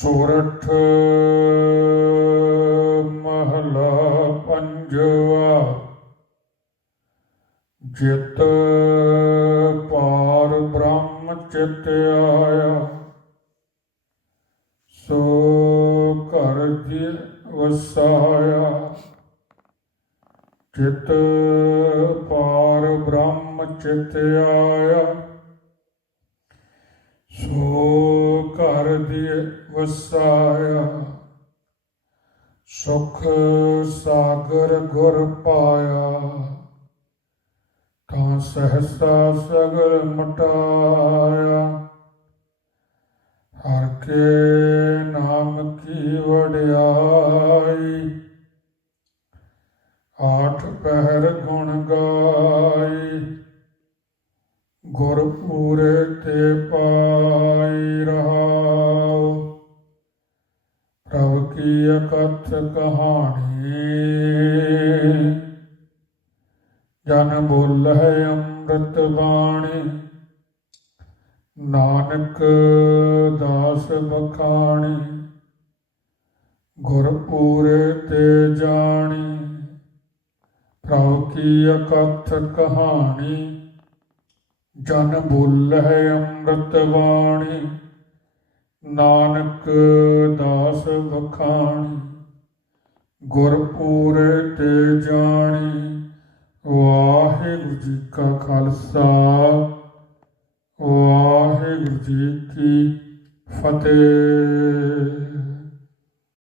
ਸੋਰਠ ਮਹਲਾ ਪੰਜਵਾ। ਜਿਤ ਪਾਰ ਬ੍ਰਹਮ ਚਿਤ ਆਇਆ, ਸੋ ਘਰ ਜੀ ਵਸਾਇਆ। ਚਿਤ ਪਾਰ ਬ੍ਰਹਮ ਚਿਤ ਆਇਆ ਸੋ ਘਰ ਵਸਾਇਆ ਸੁਖ ਸਾਗਰ ਗੁਰ ਪਾਇਆ ਤਾਂ ਸਹਸਾ ਸਗਲ ਮਟਾਇਆ ਹਰ ਕੇ ਨਾਮ ਕੀ ਵਡਿਆਈ ਆਠ ਪਹਿਰ ਗੁਣ ਗਾਈ ਗੁਰ ਪੂਰੇ ਤੇ ਪਾ ਪ੍ਰਭ ਕੀ ਅਕਥ ਕਹਾਣੀ? ਜਨ ਬੋਲਹਿ ਅੰਮ੍ਰਿਤ ਬਾਣੀ। ਨਾਨਕ ਦਾਸ ਬਖਾਣੀ। ਗੁਰ ਪੂਰੇ ਤੇ ਜਾਣੀ। ਪ੍ਰਭ ਕੀ ਅਕਥ ਕਹਾਣੀ? ਜਨ ਬੋਲਹਿ ਅੰਮ੍ਰਿਤ ਬਾਣੀ। ਨਾਨਕ ਦਾਸ ਵਖਾਣੀ ਗੁਰ ਤੇ ਜਾਣੀ ਵਾਹਿਗੁਰੂ ਜੀ ਕਾ ਖਾਲਸਾ ਵਾਹਿਗੁਰੂ ਜੀ ਕੀ ਫਤਿਹ।